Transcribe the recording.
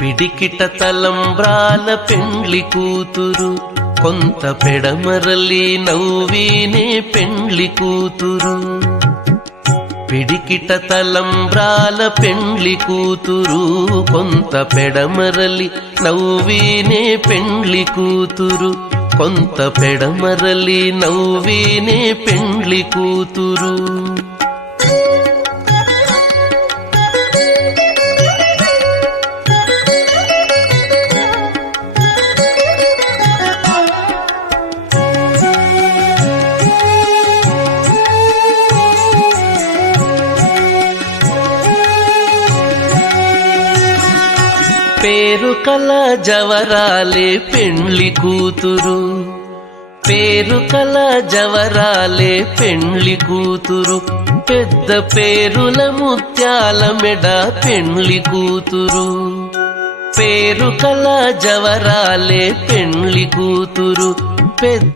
పిడికిట తలంబ్రాల పెండ్లి కూతురు, కొంత పెడమరలి నవ్వీనే పెండ్లి కూతురు. పిడికిట తలంబ్రాల పెండ్లి కూతురు, కొంత పెడమరలి నవ్వీనే పెండ్లి కూతురు. కొంత పెడమరలి నవ్వీనే పెండ్లి కూతురు. పేరు కల జవరాలే పెండ్లి కూతురు, పేరు కల జవరాలే పెండ్లి కూతురు. పెద్ద పేరుల ముత్యాల మెడ పెండ్లి కూతురు. పేరు కల జవరాలే పెండ్లి కూతురు, పెద్ద